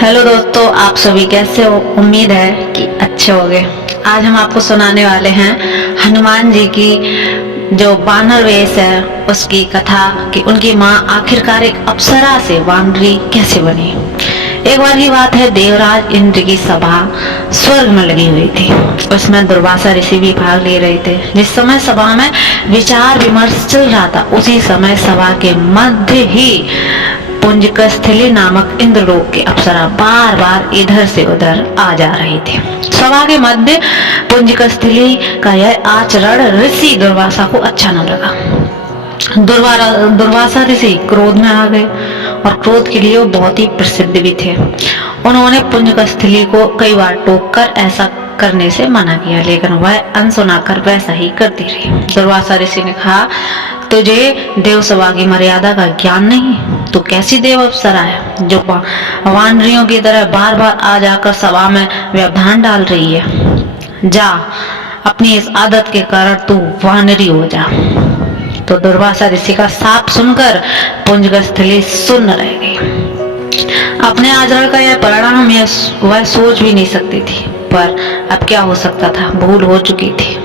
Hello दोस्तों, आप सभी कैसे हो? उम्मीद है कि अच्छे होंगे। आज हम आपको सुनाने वाले हैं हनुमान जी की जो वानर वेश है उसकी कथा कि उनकी माँ आखिरकार एक अप्सरा से वानरी कैसे बनी। एक बार की बात है, देवराज इंद्र की सभा स्वर्ग में लगी हुई थी। उसमें दुर्वासा ऋषि भी भाग ले रहे थे। जिस समय सभा में विचार विमर्श चल रहा था, उसी समय सभा के मध्य ही पुंजकस्थली नामक इंद्रलोक के अप्सरा बार बार इधर से उधर आ जा रही थी। सभा के मध्य पुंजकस्थली का यह आचरण ऋषि दुर्वासा को अच्छा न लगा। दुर्वासा ऋषि क्रोध में आ गए और क्रोध के लिए वो बहुत ही प्रसिद्ध भी थे। उन्होंने पुंजकस्थली को कई बार टोककर ऐसा करने से मना किया, लेकिन वह अनसुना कर वैसा ही करती रही। दुर्वासा ऋषि ने कहा, तुझे देव सभा की मर्यादा का ज्ञान नहीं? तो कैसी देव अप्सरा है जो वानरियों की तरह बार बार आ जाकर सभा में व्यवधान डाल रही है? जा, अपनी इस आदत के कारण तू वानरी हो जा। तो दुर्वासा ऋषि का साप सुनकर पुंजकस्थली सुन्न रह गई। अपने आचरण का यह परिणाम वह सोच भी नहीं सकती थी, पर अब क्या हो सकता था, भूल हो चुकी थी।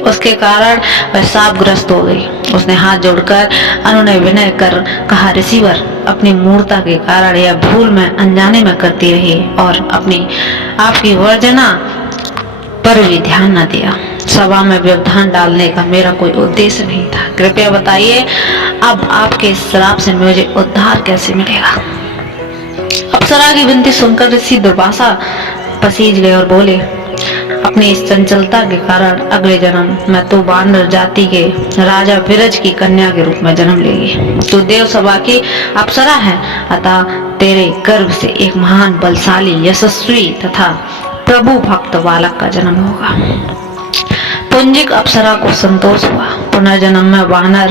उसके कारण वह शापग्रस्त हो गई। उसने हाथ जोड़कर अनुनय विनय कर कहा, ऋषिवर, अपनी मूर्खता के कारण यह भूल मैं अनजाने में करती रही और अपनी आपकी वर्जना पर भी ध्यान न दिया। सभा में व्यवधान डालने का मेरा कोई उद्देश्य नहीं था। कृपया बताइए, अब आपके श्राप से मुझे उद्धार कैसे मिलेगा? अप्सरा की विनती सुनकर ऋषि दुर्वासा पसीज गए और बोले, अपनी इस चंचलता के कारण अगले जन्म में तो वानर जाति के राजा विरज की कन्या के रूप में जन्म लेगी। तू देव सभा की अप्सरा है, अतः तेरे गर्भ से एक महान बलशाली यशस्वी तथा प्रभु भक्त बालक का जन्म होगा। पुंजिक अप्सरा को संतोष हुआ। पुनर्जन्म में वानर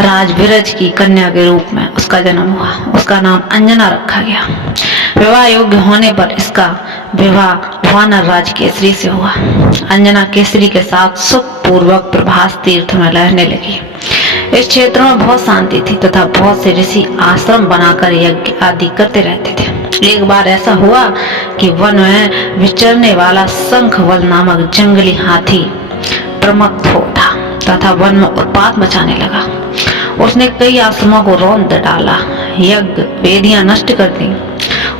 राज विरज की कन्या के रूप में उसका जन्म हुआ। उसका नाम अंजना रखा गया। विवाह योग्य होने पर इसका विवाह वानर राज केसरी से हुआ। अंजना केसरी के साथ सुख पूर्वक प्रभास तीर्थ में रहने लगी। इस क्षेत्र में बहुत शांति थी तथा बहुत से ऋषि आश्रम बनाकर यज्ञ आदि करते रहते थे। एक बार ऐसा हुआ कि वन में विचरने वाला शंखवल नामक जंगली हाथी प्रमत्त हो था तथा वन में उत्पात मचाने लगा। उसने कई आश्रमों को रौंद डाला, यज्ञ वेदियां नष्ट कर दी।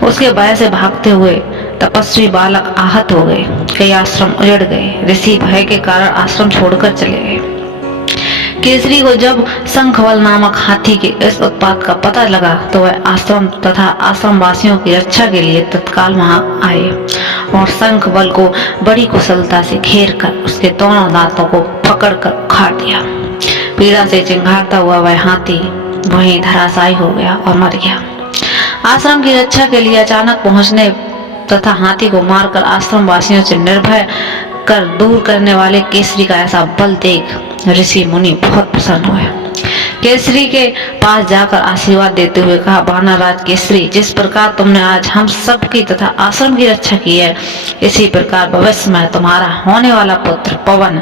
उसके भय से भागते हुए तपस्वी बालक आहत हो गए। कई आश्रम उजड़ गए। ऋषि भय के कारण आश्रम छोड़कर चले गए। केसरी को जब शंखवल नामक हाथी के इस उत्पात का पता लगा तो वह आश्रम तथा आश्रम वासियों की रक्षा के लिए तत्काल वहां आए और शंखवल को बड़ी कुशलता से घेर कर उसके दोनों दांतों को पकड़कर उखाड़ दिया। पीड़ा से चिंघाड़ता हुआ वह हाथी वहीं धराशायी हो गया और मर गया। आश्रम की रक्षा के लिए अचानक पहुंचने तथा हाथी को मारकर आश्रम वासियों से निर्भय कर दूर करने वाले केसरी का ऐसा बल देख ऋषि मुनि बहुत प्रसन्न हुए। केसरी के पास जाकर आशीर्वाद देते हुए कहा, वानरराज केसरी, जिस प्रकार तुमने आज हम सबकी तथा आश्रम की रक्षा की है, इसी प्रकार भविष्य में तुम्हारा होने वाला पुत्र पवन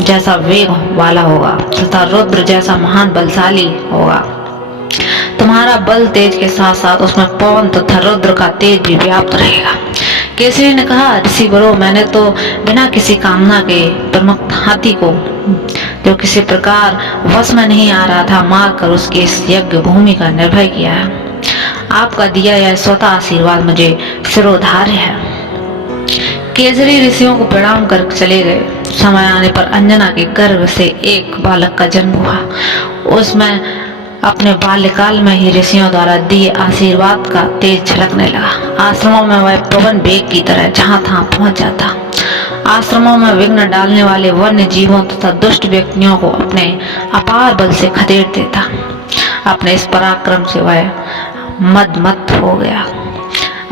जैसा वेग वाला होगा तथा रुद्र जैसा महान बलशाली होगा। तुम्हारा बल तेज के साथ साथ उसमें पवन तथा रुद्र का तेज भी व्याप्त रहेगा। केसरी ने कहा, ऋषि बरो, मैंने तो बिना किसी कामना के प्रमुख हाथी को जो किसी प्रकार वश में नहीं आ रहा था मारकर उसके इस यज्ञ भूमि का निर्भय किया है। आपका दिया यह स्वतः आशीर्वाद मुझे सिरोधार्य है। केसरी ऋषियों को प्रणाम कर चले गए। समय आने पर अंजना के गर्भ से एक बालक का जन्म हुआ। उसमें अपने बाल्यकाल में ही ऋषियों द्वारा दिए आशीर्वाद का तेज झलकने लगा। आश्रमों में वह पवन वेग की तरह जहां तहां पहुंच जाता। आश्रमों में विघ्न डालने वाले वन्य जीवों तथा दुष्ट व्यक्तियों को अपने अपार बल से खदेड़ देता। अपने इस पराक्रम से वह मदमत्त हो गया।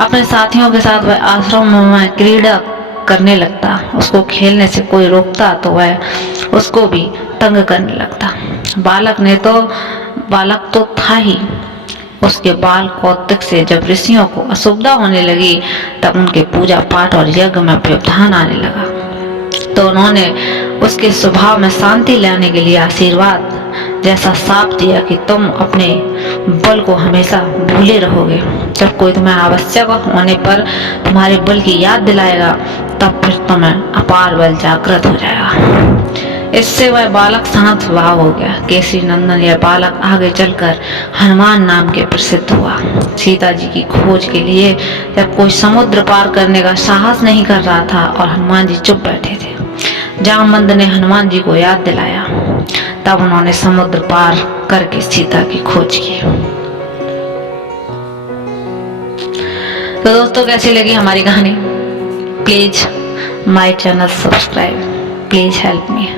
अपने साथियों के साथ वह आश्रमों में क्रीड़ा करने लगता। उसको खेलने से कोई रोकता तो वह उसको भी तंग करने लगता। बालक तो था ही। उसके बाल कौतुक से जब ऋषियों को असुविधा होने लगी तब उनके पूजा पाठ और यज्ञ में व्यवधान आने लगा। तो उन्होंने उसके स्वभाव में शांति लाने के लिए आशीर्वाद जैसा शाप दिया कि तुम अपने बल को हमेशा भूले रहोगे। जब कोई तुम्हें आवश्यक होने पर तुम्हारे बल की याद दिलाएगा, तब फिर तुम्हें अपार बल जागृत हो जाएगा। इससे वह बालक शांत स्वभाव हो गया। केसरी नंदन यह बालक आगे चलकर हनुमान नाम के प्रसिद्ध हुआ। सीता जी की खोज के लिए जब कोई समुद्र पार करने का साहस नहीं कर रहा था और हनुमान जी चुप बैठे थे, जामवंत ने हनुमान जी को याद दिलाया। तब उन्होंने समुद्र पार करके सीता की खोज की। तो दोस्तों, कैसी लगी हमारी कहानी? Please my channel subscribe, please help me.